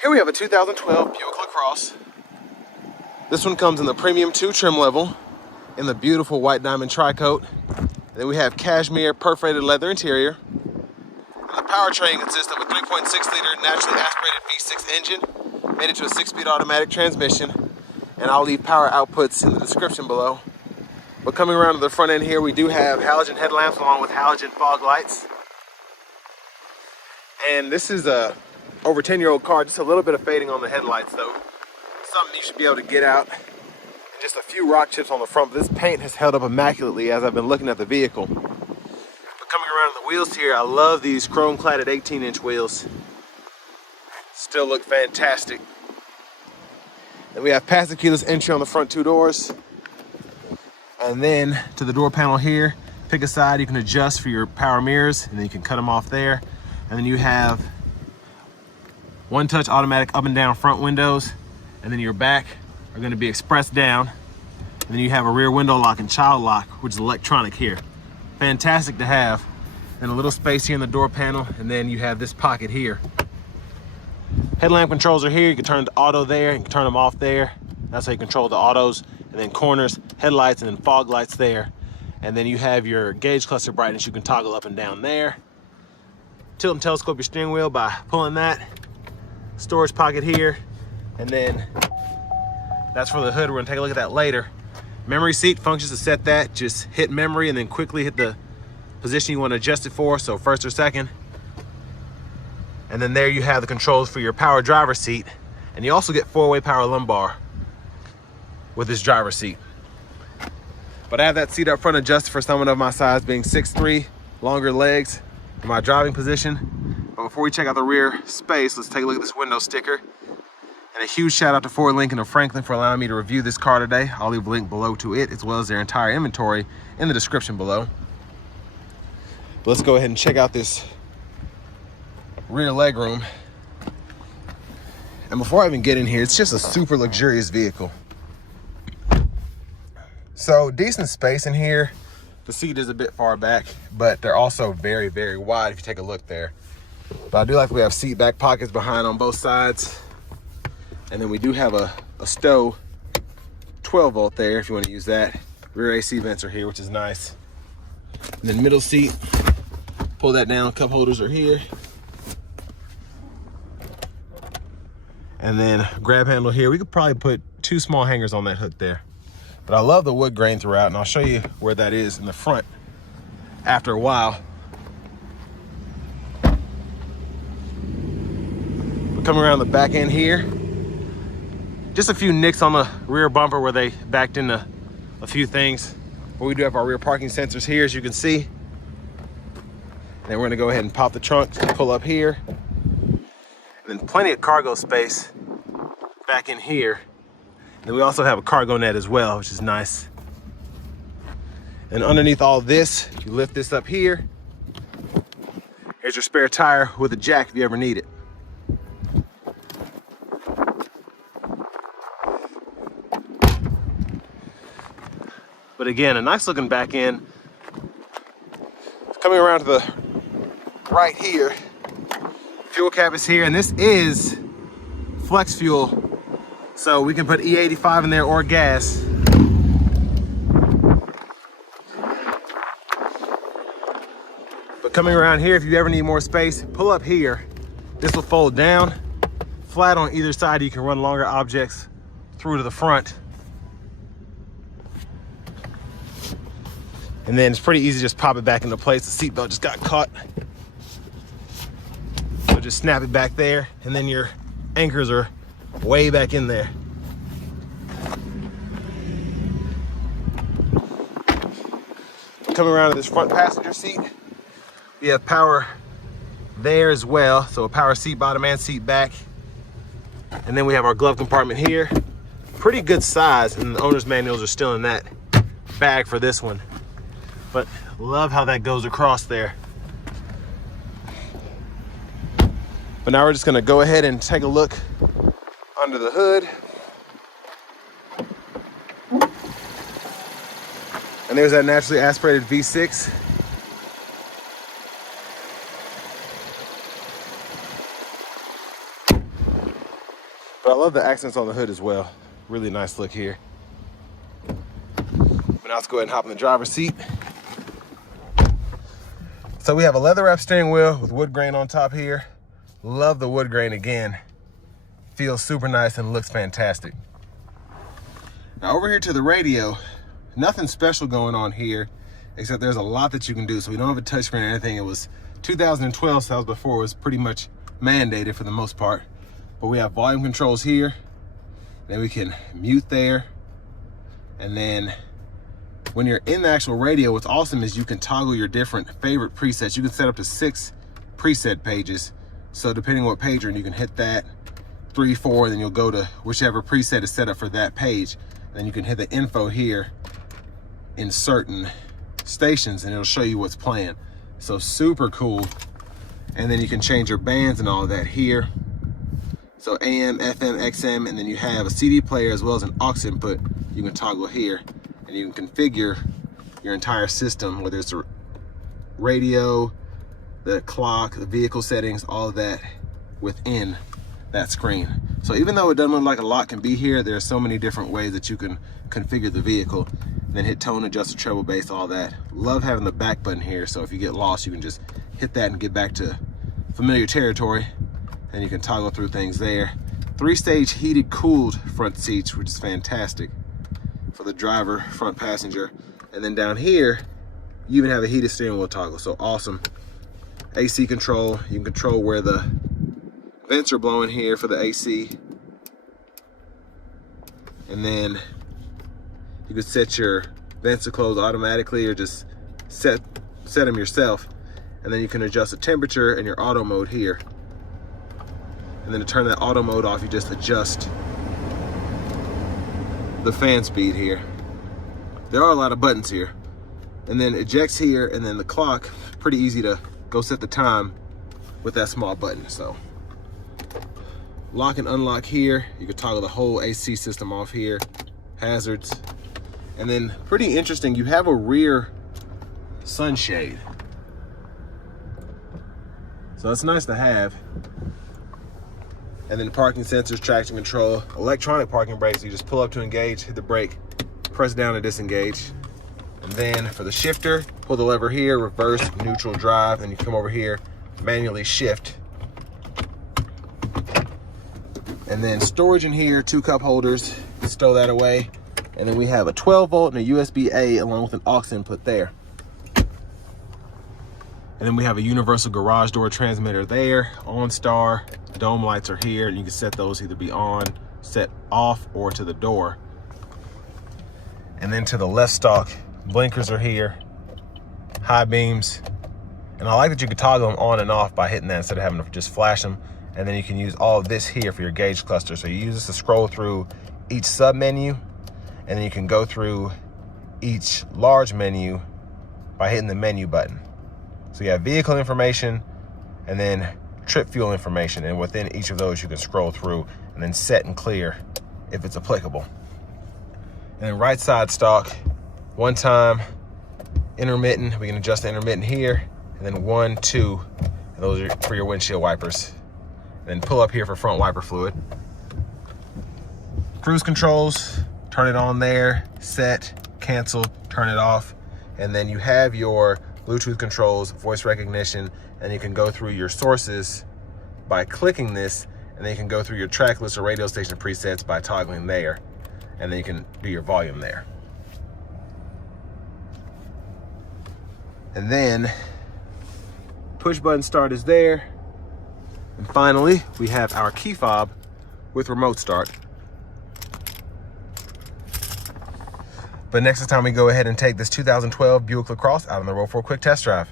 Here we have a 2012 Buick LaCrosse. This one comes in the Premium 2 trim level in the beautiful white diamond tri-coat. Then we have cashmere perforated leather interior. And the powertrain consists of a 3.6-liter naturally aspirated V6 engine made into a 6-speed automatic transmission. And I'll leave power outputs in the description below. But coming around to the front end here, we do have halogen headlamps along with halogen fog lights. And this is a over 10-year-old car, just a little bit of fading on the headlights though. Something you should be able to get out. And just a few rock chips on the front, but this paint has held up immaculately as I've been looking at the vehicle. But coming around to the wheels here, I love these chrome-cladded 18-inch wheels. Still look fantastic. Then we have passive keyless entry on the front two doors. And then to the door panel here, pick a side you can adjust for your power mirrors, and then you can cut them off there. And then you have one-touch automatic up and down front windows, and then your back are going to be express down. And then you have a rear window lock and child lock, which is electronic here. Fantastic to have. And a little space here in the door panel, and then you have this pocket here. Headlamp controls are here. You can turn to auto there, you can turn them off there. That's how you control the autos. And then corners, headlights, and then fog lights there. And then you have your gauge cluster brightness you can toggle up and down there. Tilt and telescope your steering wheel by pulling that. Storage pocket here, and then that's for the hood. We're gonna take a look at that later. Memory seat functions to set that. Just hit memory and then quickly hit the position you want to adjust it for, so first or second. And then there you have the controls for your power driver seat, and you also get 4-way power lumbar with this driver seat. But I have that seat up front adjusted for someone of my size, being 6'3", longer legs for my driving position. But before we check out the rear space, let's take a look at this window sticker. And a huge shout out to Ford Lincoln of Franklin for allowing me to review this car today. I'll leave a link below to it, as well as their entire inventory in the description below. But let's go ahead and check out this rear legroom. And before I even get in here, it's just a super luxurious vehicle. So decent space in here. The seat is a bit far back, but they're also very, very wide if you take a look there. But I do like that we have seat back pockets behind on both sides. And then we do have a Stow 12 volt there if you want to use that. Rear AC vents are here, which is nice. And then middle seat, pull that down, cup holders are here. And then grab handle here. We could probably put 2 small hangers on that hook there. But I love the wood grain throughout, and I'll show you where that is in the front after a while. Coming around the back end here, just a few nicks on the rear bumper where they backed into a few things. But we do have our rear parking sensors here, as you can see. And then we're gonna go ahead and pop the trunk, pull up here. And then plenty of cargo space back in here. And then we also have a cargo net as well, which is nice. And underneath all this, you lift this up here. Here's your spare tire with a jack if you ever need it. But again, a nice looking back end. Coming around to the right here, fuel cap is here, and this is flex fuel. So we can put E85 in there or gas. But coming around here, if you ever need more space, pull up here. This will fold down, flat on either side. You can run longer objects through to the front. And then it's pretty easy to just pop it back into place. The seatbelt just got caught. So just snap it back there, and then your anchors are way back in there. Coming around to this front passenger seat, we have power there as well. So a power seat bottom and seat back. And then we have our glove compartment here. Pretty good size, and the owner's manuals are still in that bag for this one. But love how that goes across there. But now we're just gonna go ahead and take a look under the hood. And there's that naturally aspirated V6. But I love the accents on the hood as well. Really nice look here. But now let's go ahead and hop in the driver's seat. So we have a leather wrap steering wheel with wood grain on top here. Love the wood grain again. Feels super nice and looks fantastic. Now over here to the radio, nothing special going on here, except there's a lot that you can do. So we don't have a touchscreen or anything. It was 2012, so that was before it was pretty much mandated for the most part. But we have volume controls here. Then we can mute there. And then when you're in the actual radio, what's awesome is you can toggle your different favorite presets. You can set up to 6 preset pages. So depending on what page you're in, you can hit that, 3, 4, and then you'll go to whichever preset is set up for that page. And then you can hit the info here in certain stations and it'll show you what's playing. So super cool. And then you can change your bands and all of that here. So AM, FM, XM, and then you have a CD player as well as an aux input you can toggle here. And you can configure your entire system, whether it's the radio, the clock, the vehicle settings, all of that within that screen. So even though it doesn't look like a lot can be here, there are so many different ways that you can configure the vehicle. And then hit tone, adjust the treble, bass, all that. Love having the back button here, so if you get lost, you can just hit that and get back to familiar territory. And you can toggle through things there. 3-stage heated cooled front seats, which is fantastic for the driver, front passenger. And then down here, you even have a heated steering wheel toggle, so awesome. AC control, you can control where the vents are blowing here for the AC. And then you can set your vents to close automatically or just set them yourself. And then you can adjust the temperature and your auto mode here. And then to turn that auto mode off, you just adjust the fan speed here. There are a lot of buttons here. And then ejects here, and then the clock, pretty easy to go set the time with that small button. So lock and unlock here. You can toggle the whole AC system off here. Hazards. And then pretty interesting, you have a rear sunshade. So that's nice to have. And then parking sensors, traction control, electronic parking brakes. You just pull up to engage, hit the brake, press down to disengage. And then for the shifter, pull the lever here, reverse, neutral, drive, and you come over here, manually shift. And then storage in here, 2 cup holders, stow that away. And then we have a 12 volt and a USB-A along with an aux input there. And then we have a universal garage door transmitter there, OnStar, dome lights are here, and you can set those either be on, set off, or to the door. And then to the left stalk, blinkers are here, high beams. And I like that you can toggle them on and off by hitting that instead of having to just flash them. And then you can use all of this here for your gauge cluster. So you use this to scroll through each sub menu, and then you can go through each large menu by hitting the menu button. So you have vehicle information and then trip fuel information, and within each of those you can scroll through and then set and clear if it's applicable. And then right side stalk, 1 time, intermittent, we can adjust the intermittent here, and then 1, 2, and those are for your windshield wipers. And then pull up here for front wiper fluid. Cruise controls, turn it on there, set, cancel, turn it off, and then you have your Bluetooth controls, voice recognition, and you can go through your sources by clicking this, and then you can go through your track list or radio station presets by toggling there, and then you can do your volume there. And then push button start is there. And finally, we have our key fob with remote start. But next time we go ahead and take this 2012 Buick LaCrosse out on the road for a quick test drive.